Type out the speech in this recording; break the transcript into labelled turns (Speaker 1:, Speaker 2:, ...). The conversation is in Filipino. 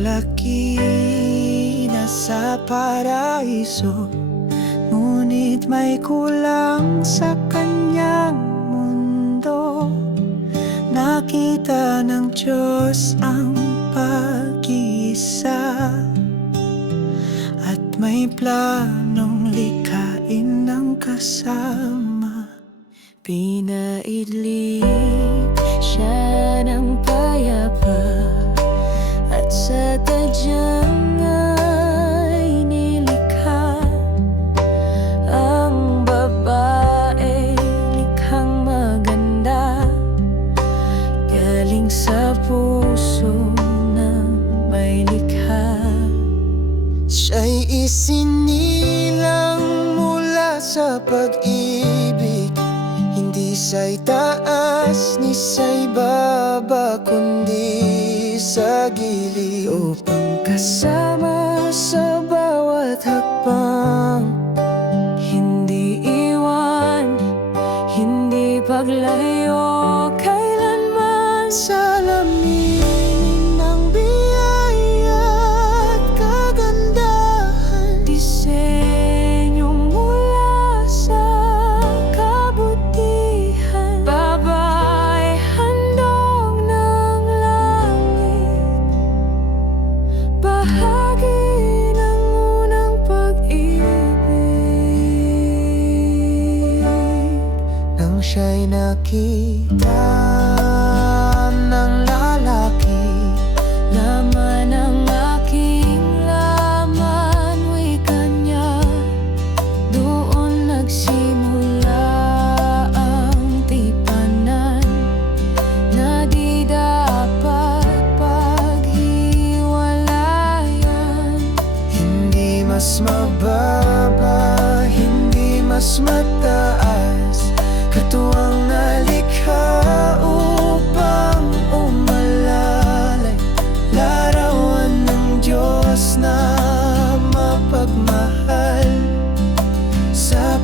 Speaker 1: Malaki na sa paraiso Ngunit may kulang sa kanyang mundo. Nakita ng Diyos ang pag-iisa At may planong likain ng kasama. Pinaidlig sa puso ng may likha. Siya'y isinilang mula sa pag-ibig. Hindi sa'y taas ni sa'y baba Kundi sa gili upang kasama sa bawat hakbang nakita ng lalaki. Laman ng aking laman, wika niya Doon nagsimula ang tipanan Na di dapat paghiwalayan. Hindi mas mababa, hindi mas mataas Katuwang nalikha upang umalalay. Larawan ng Diyos na mapagmahal. Sa